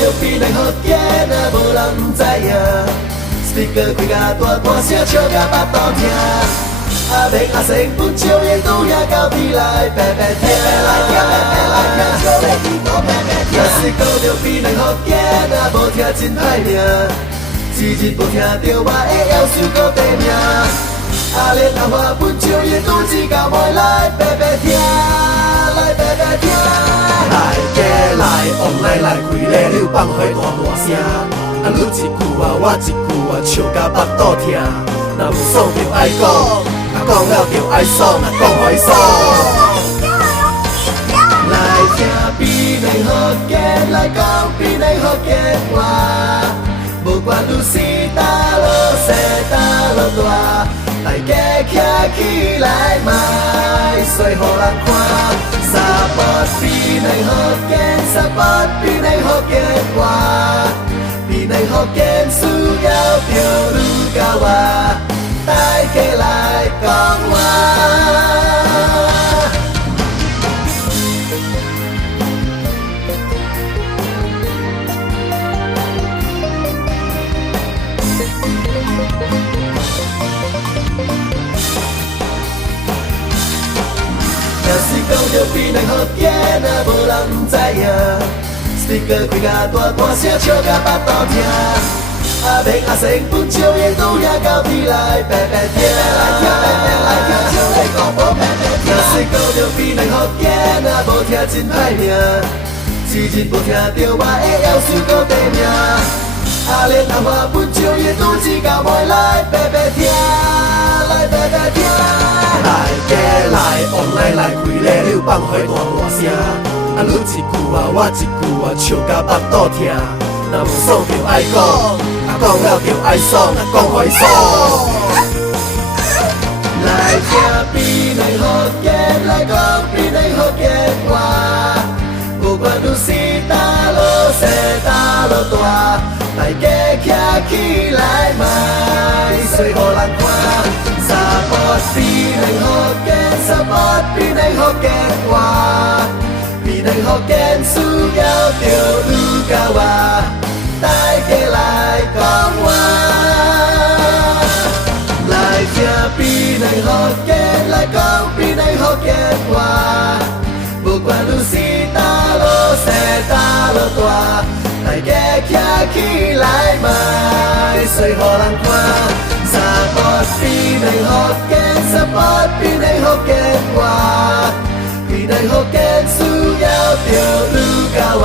着比内好见啊，无人毋知影。Speaker 开甲大大声，笑甲巴肚疼。阿明阿生本少爷拄也到地来，白白听，来听，白白来听，少爷耳朵白白听。若是讲着比内好见啊，无听真歹命。一日无听着我的夭寿搁地命。阿莲阿花本少爷拄只到尾来，白白听，来白白听。来家来，往来来，开咧溜放火大大声。啊，你一句啊，我一句啊，笑甲巴肚疼。若无爽就爱讲，啊讲了就爱爽，啊讲互伊爽。来听比内福建，来讲比内福建话。无管你是大路小大路大，大家徛起来卖，随互人看。Support 比内福建 ，Support 比内福建话。比内福建需要着你甲我，大家来讲话。若是讲着比内福建啊，无人毋知影。Speaker 开甲大大声，笑甲巴肚疼。阿明阿生本少爷拄也到地来，白白听，来听，白白来听，少爷讲无白白听。若是讲着比内福建啊，无听真歹命。一日无听着我的夭寿搁地命。阿莲阿花本少爷拄只到尾来，白白听，来白白听。来家来，往来来，开咧溜放火大大声。啊，你一句啊，我一句啊，笑甲巴肚疼。若无爽就爱讲，啊讲了就爱爽，啊讲互伊爽。来听比内福建，来讲比内福建话。无管你是大路小大路大，大家徛起来卖，随互人看。Support 比内福建 ，Support 比内福建话。比内福建需要着你甲我，大家来讲话。来听比内福建，来讲比内福建话。无管你是大路小大路大，大家徛起来卖，随互人看。Support 比内福建 ，Support 比内福建话。比内福建需要着你甲我。